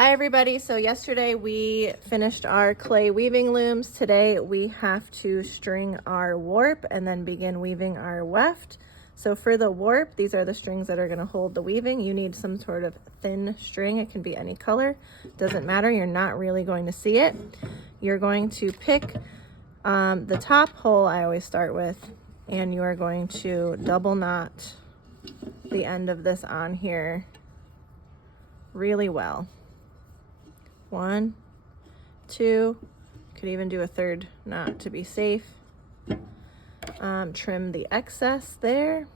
Hi everybody, so yesterday we finished our clay weaving looms. Today we have to string our warp and then begin weaving our weft. So for the warp, these are the strings that are going to hold the weaving. You need some sort of thin string. It can be any color, doesn't matter. You're not really going to see it. You're going to pick the top hole I always start with, and you are going to double knot the end of this on here really well. 1, 2, could even do a third knot to be safe. Trim the excess there.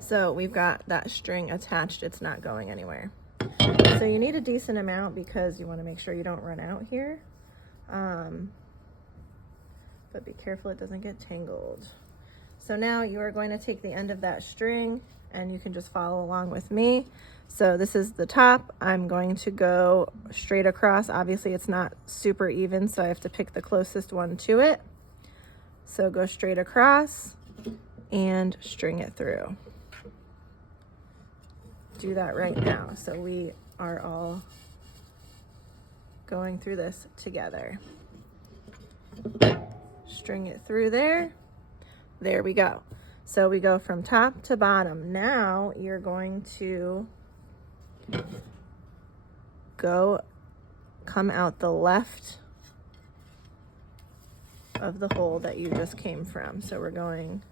So we've got that string attached, it's not going anywhere. So you need a decent amount because you want to make sure you don't run out here. But be careful it doesn't get tangled. So now you are going to take the end of that string and you can just follow along with me. So this is the top. I'm going to go straight across. Obviously it's not super even, so I have to pick the closest one to it. So go straight across and string it through. Do that right now. So we are all going through this together. String it through there. There we go. So we go from top to bottom. Now you're going to come out the left of the hole that you just came from. So we're going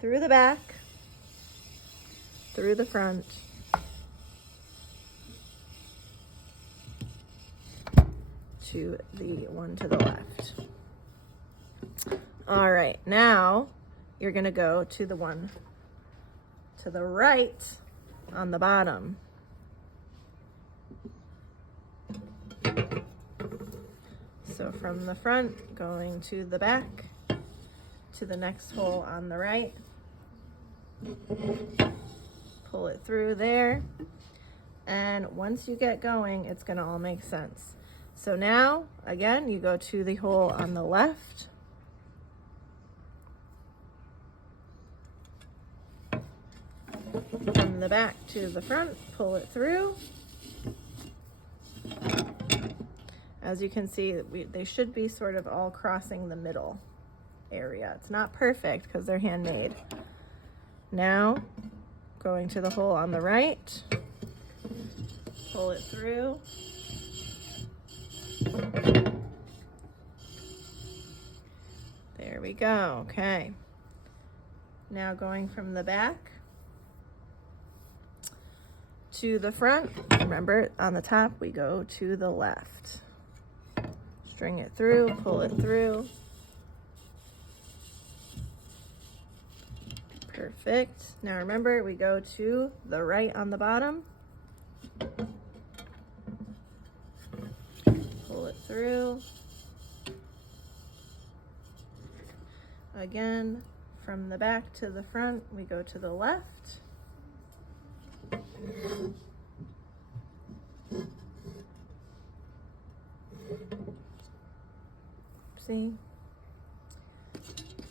through the back, through the front, to the one to the left. All right, now you're gonna go to the one to the right on the bottom. So from the front, going to the back, to the next hole on the right. Pull it through there. And once you get going, it's gonna all make sense. So now, again, you go to the hole on the left. From the back to the front, pull it through. As you can see, they should be sort of all crossing the middle area. It's not perfect because they're handmade. Now, going to the hole on the right, pull it through. There we go, okay. Now going from the back to the front, remember on the top we go to the left. String it through, pull it through. Perfect. Now remember we go to the right on the bottom. Pull it through. Again, from the back to the front, we go to the left. See?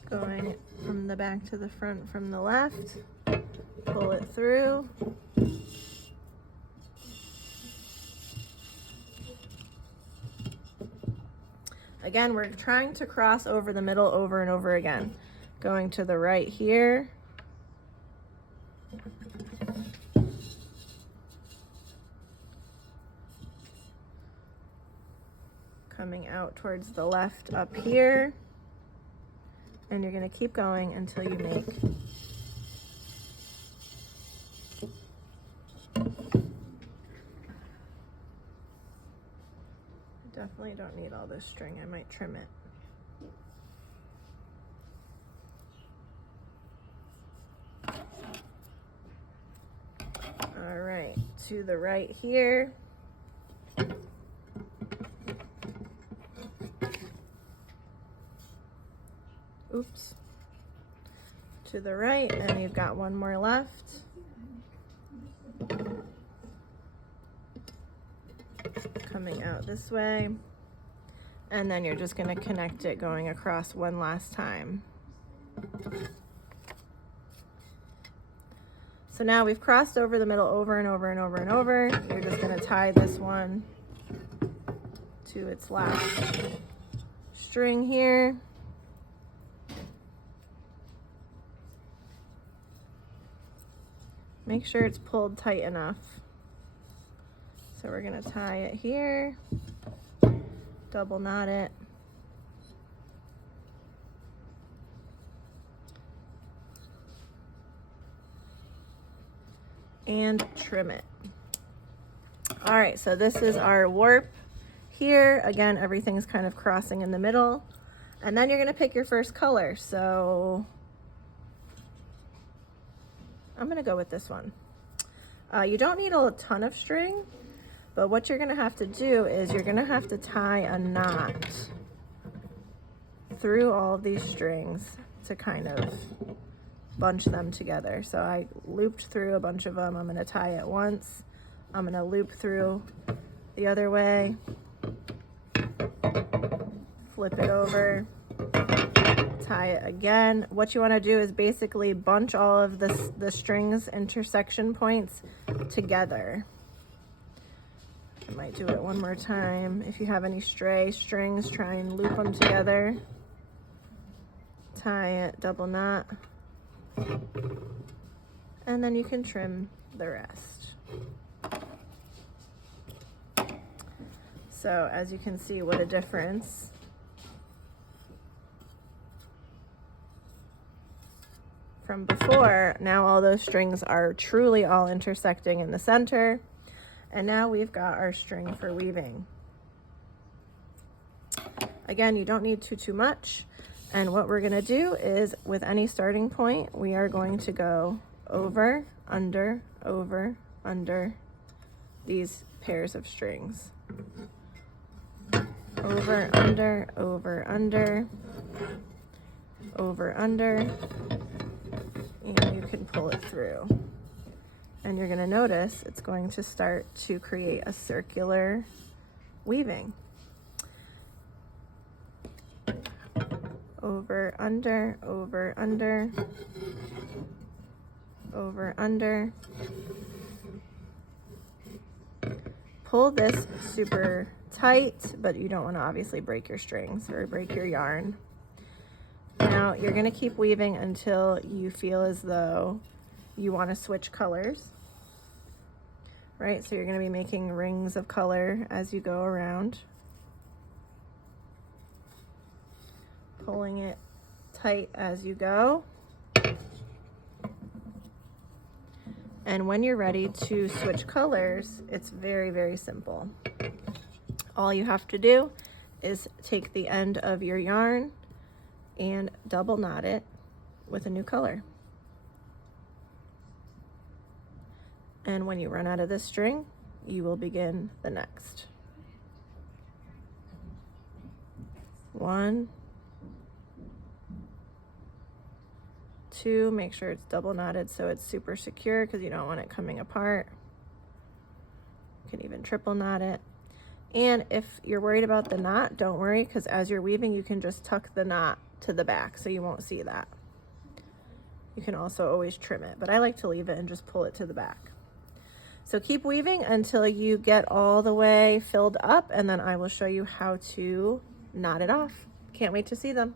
Going from the back to the front from the left, pull it through. Again, we're trying to cross over the middle over and over again. Going to the right here. Coming out towards the left up here. And you're going to keep going until you make definitely don't need all this string. I might trim it. All right, to the right here. Oops. To the right, and you've got one more left. Coming out this way. And then you're just going to connect it going across one last time. So now we've crossed over the middle over and over and over and over. You're just going to tie this one to its last string here. Make sure it's pulled tight enough. So we're gonna tie it here, double knot it, and trim it. All right, so this is our warp here. Again, everything's kind of crossing in the middle. And then you're gonna pick your first color. So I'm gonna go with this one. You don't need a ton of string, but what you're gonna have to do is you're gonna have to tie a knot through all of these strings to kind of bunch them together. So I looped through a bunch of them. I'm gonna tie it once. I'm gonna loop through the other way, flip it over, tie it again. What you wanna do is basically bunch all of the strings intersection points together. I might do it one more time. If you have any stray strings, try and loop them together. Tie it, double knot, and then you can trim the rest. So as you can see, what a difference. From before, now all those strings are truly all intersecting in the center. And now we've got our string for weaving. Again, you don't need too much. And what we're gonna do is, with any starting point, we are going to go over, under these pairs of strings. Over, under, over, under, over, under, and you can pull it through. And you're gonna notice it's going to start to create a circular weaving. Over, under, over, under, over, under. Pull this super tight, but you don't want to obviously break your strings or break your yarn. Now you're going to keep weaving until you feel as though you want to switch colors, right? So you're going to be making rings of color as you go around, pulling it tight as you go. And when you're ready to switch colors, it's very, very simple. All you have to do is take the end of your yarn and double knot it with a new color. And when you run out of this string, you will begin the next. 1, 2, make sure it's double knotted so it's super secure because you don't want it coming apart. You can even triple knot it. And if you're worried about the knot, don't worry, because as you're weaving, you can just tuck the knot to the back so you won't see that. You can also always trim it, but I like to leave it and just pull it to the back. So keep weaving until you get all the way filled up, and then I will show you how to knot it off. Can't wait to see them.